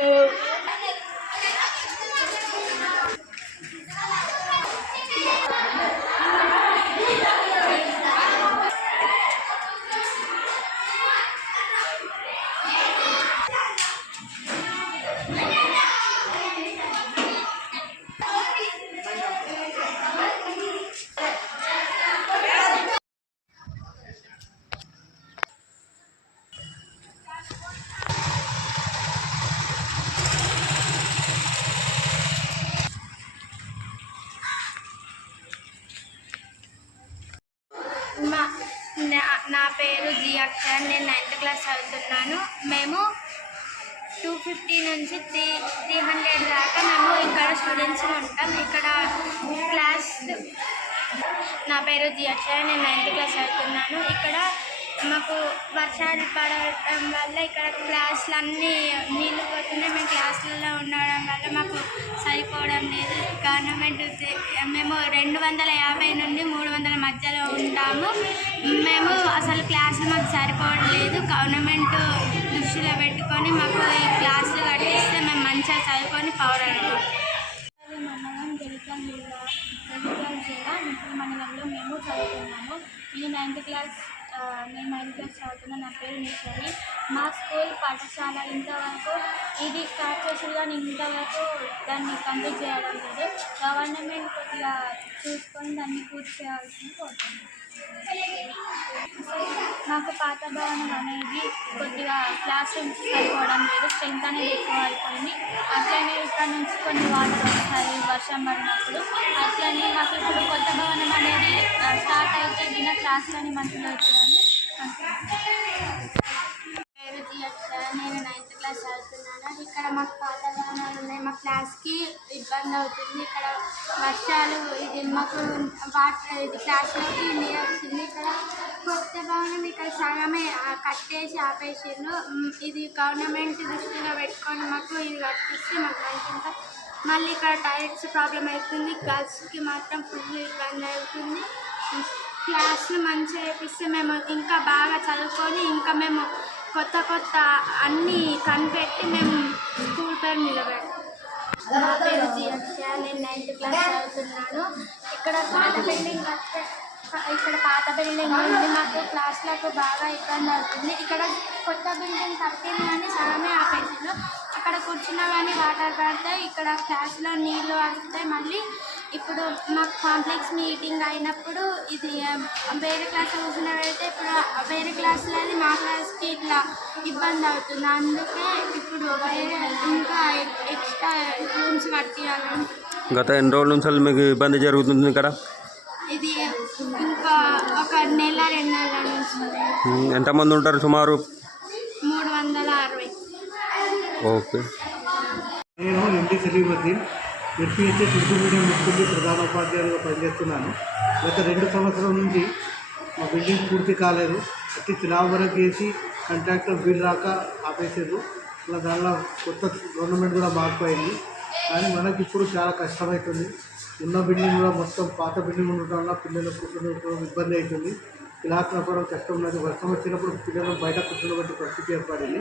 మా నా- పేరు జి అక్షర్ నేను నైన్త్ క్లాస్ చదువుతున్నాను. మేము టూ ఫిఫ్టీ నుంచి త్రీ త్రీ హండ్రెడ్ దాకా మేము ఇక్కడ స్టూడెంట్స్ ఉంటాం. ఇక్కడ క్లాస్ నా పేరు జి అక్షర్ నేను నైన్త్ క్లాస్ చదువుతున్నాను. మాకు వర్షాలు పడటం వల్ల ఇక్కడ క్లాసులు అన్నీ నీళ్ళు పోతున్నాయి మేము క్లాసులలో ఉండడం వల్ల మాకు సరిపోవడం లేదు. గవర్నమెంట్ మేము రెండు వందల యాభై నుండి మూడు వందల మధ్యలో ఉంటాము. మేము అసలు క్లాసులు మాకు సరిపోవడం లేదు. గవర్నమెంట్ దృష్టిలో పెట్టుకొని మాకు ఈ క్లాసులు కట్టిస్తే మేము మంచిగా చదువుకొని పౌరాలు జిల్లా జిల్లా మండలంలో మేము చదువుతున్నాము ఈ నైన్త్ క్లాస్ మేము నేను క్లాస్ చదువుతున్న నా పేరు నిశ్వరి మా స్కూల్ పాఠశాల ఇంతవరకు ఇది స్టార్ట్ చేసి కానీ ఇంతవరకు దాన్ని కంప్లీట్ చేయడం లేదు. గవర్నమెంట్ కొద్దిగా చూసుకొని దాన్ని పూర్తి చేయాల్సింది కోరుతున్నాను మాకు పాత భవనం అనేది కొద్దిగా క్లాస్ రూమ్స్ సరిపోవడం లేదు. స్ట్రెంత్ అనేది ఎక్కువ అయిపోయింది. అట్లనే ఇక్కడ నుంచి కొన్ని వాటర్ వస్తాయి వర్షం పడినప్పుడు. అట్లనే మాకు ఇప్పుడు కొత్త భవనం అనేది స్టార్ట్ అయితే దిన క్లాస్లోని మంచిగా అవుతుందని నేను నైన్త్ క్లాస్ చదువుతున్నాను. ఇక్కడ మాకు పాత భవనాలు ఉన్నాయి. మా క్లాస్కి ఇబ్బంది అవుతుంది. ఇక్కడ వర్షాలు ఇది మాకు వాటర్ ఇది క్లాస్లోకి నీరు వస్తుంది ఇక్కడ కొత్త భవనం ఇక్కడ సగమే కట్టేసి ఆపేసిండ్రు. ఇది గవర్నమెంట్ దృష్టిలో పెట్టుకొని మాకు ఇది కట్టిస్తే మాకు మంచిగా మళ్ళీ ఇక్కడ టాయిలెట్స్ ప్రాబ్లం అవుతుంది. గర్ల్స్కి మాత్రం ఫుల్ ఇబ్బంది అవుతుంది. క్లాస్లు మంచిగా చేపిస్తే మేము ఇంకా బాగా చదువుకొని ఇంకా మేము కొత్త కొత్త అన్నీ కనిపెట్టి మేము స్కూల్ పేరు నిలబెడతాం నా పేరు నేను నైన్త్ క్లాస్ చదువుతున్నాను. ఇక్కడ పాత బిల్డింగ్ ఇక్కడ పాత బిల్డింగ్ ఉంది మాకు క్లాస్లకు బాగా ఇబ్బంది అవుతుంది. ఇక్కడ కొత్త బిల్డింగ్ కట్టింది కానీ సగమే ఆపేసారు అక్కడ కూర్చున్నా కానీ వాటర్ పడతాయి ఇక్కడ క్లాస్లో నీళ్ళు వస్తాయి. మళ్ళీ ఇప్పుడు మాకు కాంప్లెక్స్ మీటింగ్ అయినప్పుడు ఇది వేరే క్లాస్ కూర్చున్నట్టయితే ఇప్పుడు ఆ వేరే క్లాస్లో అది మా క్లాస్కి ఇట్లా ఇబ్బంది అవుతుంది. అందుకే ఇప్పుడు వేరే ఇంకా ఎక్స్ట్రా రూమ్స్ కట్టియాలని గత ఎన్ని రోజుల నుంచి మీకు ఇబ్బంది జరుగుతుంది ఇక్కడ? ఇది ఇంకా ఒక నెల రెండు నెలల నుంచి. ఎంతమంది ఉంటారు సుమారు? ఓకే. నేను MD Saleemuddin SPHS Urdu medium school ప్రధాన ఉపాధ్యాయులుగా పనిచేస్తున్నాను. గత రెండు సంవత్సరాల నుంచి మా బిల్డింగ్ పూర్తి కాలేదు. అతి చిలావ్ చేసి కాంట్రాక్టర్ బిల్ రాక ఆపేసారు అలా దానిలో కొత్త గవర్నమెంట్ కూడా మారిపోయింది. కానీ మనకి ఇప్పుడు చాలా కష్టమవుతుంది. ఉన్న బిల్డింగ్ కూడా మొత్తం పాత బిల్డింగ్ ఉండటం వల్ల పిల్లలు కూర్చొని ఇబ్బంది అవుతుంది. క్లాస్ నవ్వడం కష్టం ఉన్నది. వర్షం వచ్చినప్పుడు పిల్లలు బయట కూర్చున్నటువంటి పరిస్థితి ఏర్పడింది.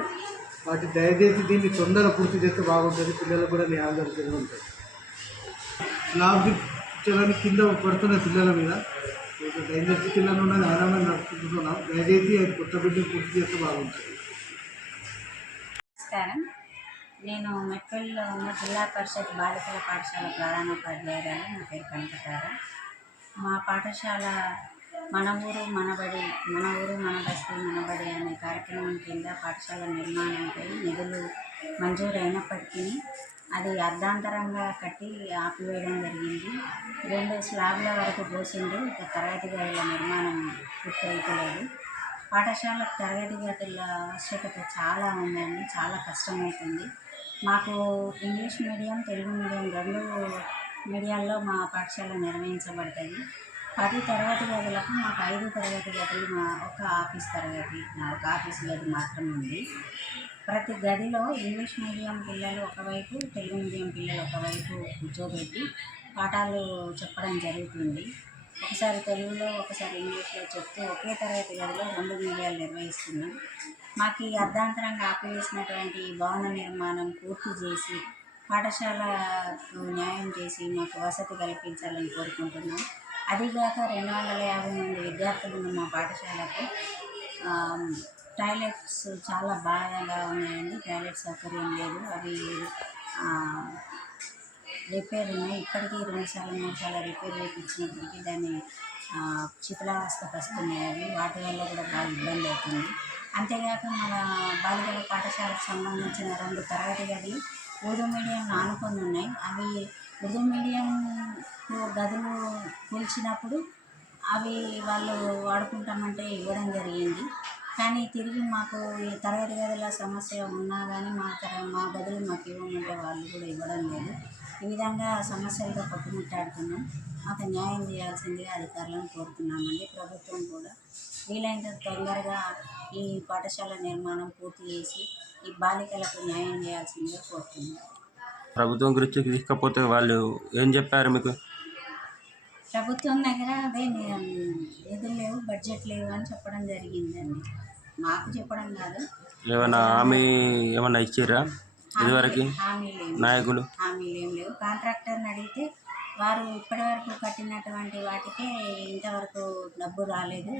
వాటి దయచేసి దీన్ని తొందర పూర్తి చేస్తే బాగుంటుంది. పిల్లలు కూడా న్యాయం జరుగుతూనే ఉంటుంది స్లాబ్ చలని కింద పడుతున్న పిల్లల మీద డేంజర్ కింద ఉన్నది ఆరామని నడుపుకుంటున్నాం. దయచేసి అది కొత్త బిడ్డను పూర్తి చేస్తే బాగుంటుంది. నమస్కారం. నేను మెట్పల్లిలో ఉన్న జిల్లా పరిషత్ బాలికల పాఠశాల ప్రధానోపాధ్యాయురాలు నా పేరు కనకతార. మా పాఠశాల మన ఊరు మనబడి మన ఊరు మన బస్తీ మనబడి అనే కార్యక్రమం కింద పాఠశాల నిర్మాణంపై నిధులు మంజూరు అయినప్పటికీ అది అర్ధాంతరంగా కట్టి ఆపివేయడం జరిగింది. రెండు స్లాబ్ల వరకు పోసిండు ఇక తరగతి గదుల నిర్మాణం పూర్తయిపోలేదు. పాఠశాలకు పాఠశాల తరగతి గదుల ఆవశ్యకత చాలా ఉందండి చాలా కష్టమవుతుంది. మాకు ఇంగ్లీష్ మీడియం తెలుగు మీడియం రెండు మీడియాల్లో మా పాఠశాల నిర్వహించబడుతుంది పది తరగతి గదులకు మాకు ఐదు తరగతి గదులు మా ఒక ఆఫీస్ తరగతి ఒక ఆఫీస్ గది మాత్రమే ఉంది. ప్రతి గదిలో ఇంగ్లీష్ మీడియం పిల్లలు ఒకవైపు తెలుగు మీడియం పిల్లలు ఒకవైపు కూర్చోబెట్టి పాఠాలు చెప్పడం జరుగుతుంది. ఒకసారి తెలుగులో ఒకసారి ఇంగ్లీష్లో చెప్తూ ఒకే తరగతి గదిలో రెండు మీడియాలు నిర్వహిస్తున్నాం. మాకు ఈ అర్ధాంతరంగా ఆపివేసినటువంటి భవన నిర్మాణం పూర్తి చేసి పాఠశాలకు న్యాయం చేసి మాకు వసతి కల్పించాలని కోరుకుంటున్నాం. అదిగాక రెండు వందల యాభై మంది విద్యార్థులు ఉన్న మా పాఠశాలకు టాయిలెట్స్ చాలా బాగా ఉన్నాయండి. టాయిలెట్ సౌకర్యం లేదు. అవి రిపేర్ ఉన్నాయి. ఇప్పటికీ రెండు సార్లు మూడు సార్లు రిపేర్ చేయించినప్పటికీ దాన్ని ఆ, శిథిలావస్థకు వస్తున్నాయి అవి. వాటి వల్ల కూడా బాగా ఇబ్బంది అవుతుంది. అంతేగాక మన బాలికల పాఠశాలకు సంబంధించిన రెండు తరగతి గదులు ఉర్దూ మీడియం ఆనుకొని ఉన్నాయి. అవి ఉర్దూ మీడియం గదులు పిలిచినప్పుడు అవి వాళ్ళు వాడుకుంటామంటే ఇవ్వడం జరిగింది. కానీ తిరిగి మాకు ఈ తరగతి గదుల సమస్య ఉన్నా కానీ మా తర మా గదులు మాకు ఇవ్వమంటే వాళ్ళు కూడా ఇవ్వడం లేదు. ఈ విధంగా సమస్యలతో కొట్టుముట్టాడుతున్నాం. మాకు న్యాయం చేయాల్సిందిగా అధికారులను కోరుతున్నామండి. ప్రభుత్వం కూడా వీలైనంత తొందరగా ఈ పాఠశాల నిర్మాణం పూర్తి చేసి ఈ బాలికలకు న్యాయం చేయాల్సిందిగా కోరుతున్నాం. ప్రభుత్వం గురించి తీసుకపోతే వాళ్ళు ఏం చెప్పారు మీకు? ప్రభుత్వం దగ్గర అదే నిధులు లేవు బడ్జెట్ లేవు అని చెప్పడం జరిగిందండి. మాకు చెప్పడం కాదు. ఏమైనా హామీ ఏమైనా ఇచ్చిర్రా ఇదివరకు? నాయకులు? హామీలు ఏం లేవు. కాంట్రాక్టర్ని అడిగితే వారు ఇప్పటివరకు కట్టినటువంటి వాటికే ఇంతవరకు డబ్బు రాలేదు.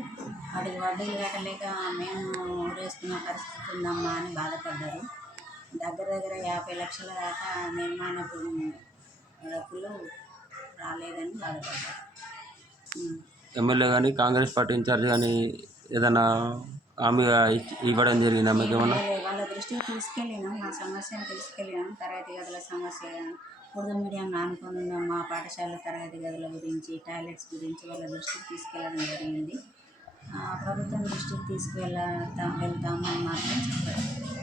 వాటికి వడ్డీలు కట్టలేక మేము ఊరేసుకున్న పరిస్థితి ఉందమ్మా అని బాధపడ్డారు. దగ్గర దగ్గర యాభై లక్షల దాకా నిర్మాణపు డబ్బులు రాలేదని బాధపడ్డారు. ఎమ్మెల్యే కానీ కాంగ్రెస్ పార్టీ ఇన్ఛార్జ్ కానీ ఏదైనా హామీ ఇవ్వడం జరిగిందా మీకు ఏమన్నా? వాళ్ళ- దృష్టికి తీసుకెళ్ళినాం మా సమస్యను తీసుకెళ్ళినాం తరగతి గదుల సమస్య ఉర్దూ మీడియం ఆనుకొని ఉన్న మా పాఠశాల తరగతి గదుల గురించి టాయిలెట్స్ గురించి వాళ్ళ దృష్టికి తీసుకెళ్ళడం జరిగింది. ప్రభుత్వం దృష్టికి తీసుకువెళ్తాం వెళ్తామని మాత్రం చెప్పారు